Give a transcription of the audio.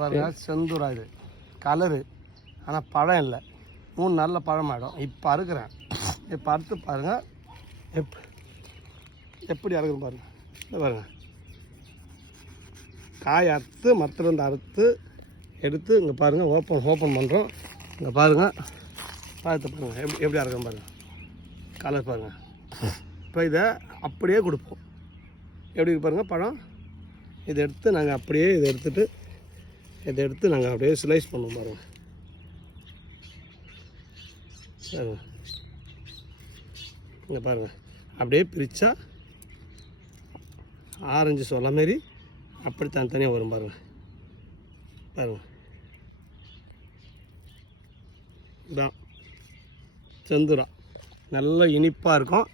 பாருங்கள் செந்தூரா இது கலரு, ஆனால் பழம் இல்லை. 3 நாளில் பழமாயிடும். இப்போ அறுக்கிறேன். இப்போ அறுத்து பாருங்கள் எப்படி அறுக்குறேன் பாருங்கள். இந்த பாருங்கள் காய் அறுத்து மரத்துலேருந்து அறுத்து எடுத்து இங்கே பாருங்கள் ஓப்பன் பண்ணுறோம். இங்கே பாருங்கள் பார்த்து பாருங்கள் எப்படி அறுக்கிறேன் பாருங்கள். கலர் பாருங்கள். இப்போ இதை அப்படியே கொடுப்போம். எப்படி பாருங்கள் பழம். இதை எடுத்து நாங்கள் அப்படியே இதை எடுத்து நாங்கள் அப்படியே ஸ்லைஸ் பண்ணுவோம் பாருங்கள். இங்கே பாருங்கள் அப்படியே பிரித்தா ஆரஞ்சு சொல்ல மாரி அப்படி தனித்தனியாக வரும் பாருங்கள். பாருங்கள் இதான் செந்தூரா, நல்ல இனிப்பாக இருக்கும்.